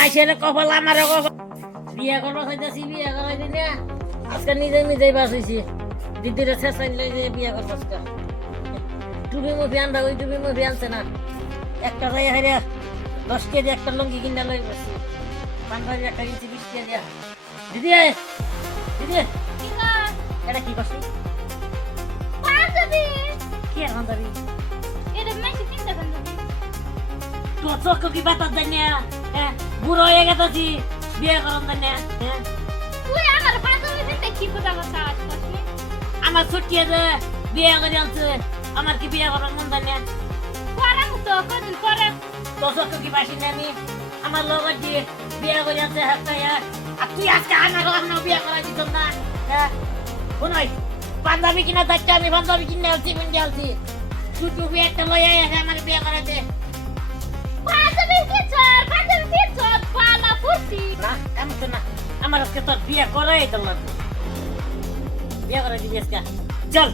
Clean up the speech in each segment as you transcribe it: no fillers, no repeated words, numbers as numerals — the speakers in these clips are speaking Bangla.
মাইশের কপাল আমারও কপাল বিয়ে করবো চাইতেছি বিয়ে করাই দিনে আজকে নিজে নিজেই বাঁচাইছি দিদিরে শেষ আনলে যে বিয়ে করবো আজকে টুপি মুভি আনবা ওই টুপি মুভি আনছে না একটা যাই হাইরে 10 কেজি একটা লঙ্গি কিনা লই বসছি পানবাড়ির একটা কিনছি 20 কেজি দিদি দিদি এটা কি করছি কি আর বান্ধবী তোর চোখ কি বাতাস দেয় না হ্যাঁ বুড়ো হয়ে গেছি বিয়ে করন দেয় না হ্যাঁ আমার ছুটি আছে বিয়ে করে আনছে আমার কি বিয়ে করার মন দেয় না তোর চোখ কি বাসি না আমি আমার লগত দিয়ে বিয়ে করে আনছে হাত আর তুই আজকে আমার বিয়ে করাই দিত না হ্যাঁ শুনই পাঞ্জাবি কিনা যাচ্ছে আমি পাঞ্জাবি কিনে আলছি কিনে আলছি তুই টুপি একটা লয়ে আমার বিয়ে করাই দে না এমন তো না আমার আজকে তোর বিয়ে করাই দিল না বিয়ে করাই দিবি আজকে চল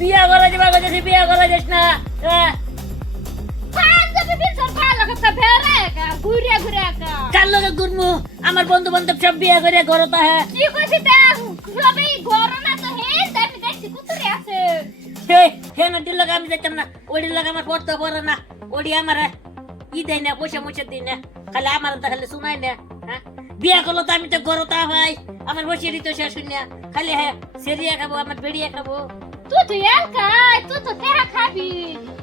বিয়ে করা যাবা গেছি বিয়ে করা যাস না কার লগে ঘুরমু আমার বন্ধু বান্ধব সব বিয়ে করে ঘরতা হ্যাঁ আমি যাইতাম না ওডির লাগে আমার পড়তে পারে না ওডি আমার ই দেয় না পয়সা ময়সা দিই না খালি আমার খালি শুনাই না হ্যাঁ বিয়ে করলো তো আমি তো ঘরতা ভাই আমার বসে দিত শেষ না খালি হ্যাঁ সেরিয়া খাবো আমার বেড়িয়া খাবো তুই তো একাই তুই তো তেরা খাবি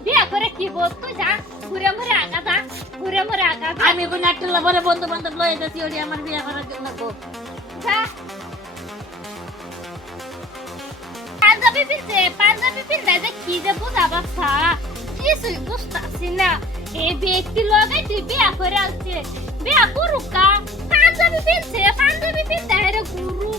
বিয়া করে কি বল তুই যা ঘুরে ঘুরে আগা যা ঘুরে ঘুরে আগা আমি কোন নাট্যলা পরে বন্ধু বান্ধব লয়ে যাচ্ছি ওডি আমার বিয়ে করার জন্য গো যা পাঞ্জাবি পিনতে যে কি যে বুঝাবা সা কিছুই বুঝতাছি না এই ব্যক্তি লগে তুই বিয়া করে আসছে বিয়া করুকা পাঞ্জাবি পিনতে হেরে গুরু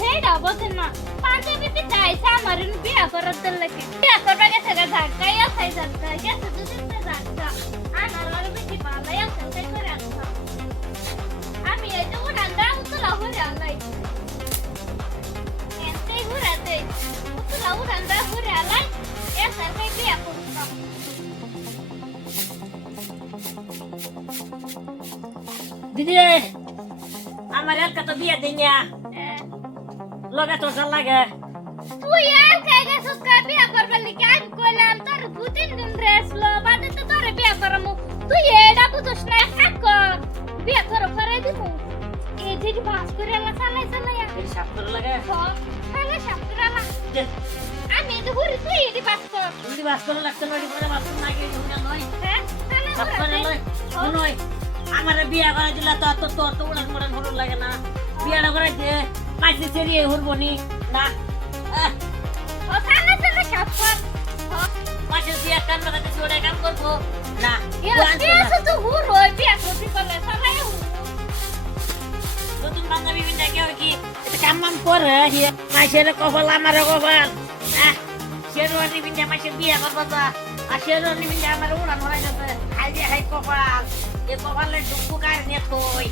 হেডা বলতে না পাঞ্জাবি পিনতে আইসা আমার বিয়া করার লাগে বিয়া করবা গেছে ঝাড়কা ইয়া খাই ঝাড়কা গেছে দুদিন ঝাড়কা আমার আর বেশি ভালো ইয়া খাই করে আসছে আমি এই তো রান্না উতলা হরে আলাই এতে ঘুরাতে উতলা রান্না হরে আলাই এসা খাই বিয়া করুকা দিদি আমার একটা তো বিয়ে দিই না লগে তো চল লাগে তুই আর কে গেছস কা বিয়া করবার লাগি আমি কইলাম তোর দুদিন দিন রেস্ট লো বাদে তো তোর বিয়া করমু তুই এডা বুঝছ না এক বিয়া করে দিমু এই যে বাস করে না চালাই এই সাপ করে লাগে তাহলে সাপ করে না আমি তো ঘুরে তুই এডি বাস কর তুমি বাস করে লাগতে নড়ি করে বাস না গিয়ে হুনা নয় হ্যাঁ তাহলে সাপ করে লয় নয় আমার বিয়া করে দিলা তো তো উড়ান মড়ান হলো লাগে না বিয়াটা করে দে পাইছে সেরিয়ে হরবনি না ও তাহলে সাপ কর পাইছে বিয়া কাম করতে ছোড়ে কাম করবো না এসে তো হুর হই বিয়া করতে করলে সবাই নতুন বান্ধবী বিনা কেউ কি এটা কাম মাম করে হিয়া মাইশের কপাল আমারও কপাল শেরওয়ানি বিনা মাইশের বিয়া করবো তো আর শেরওয়ানি বিনা আমার উড়ান হয়ে যাবে হাই কপাল এ কপালের দুঃখ কার নিয়ে থই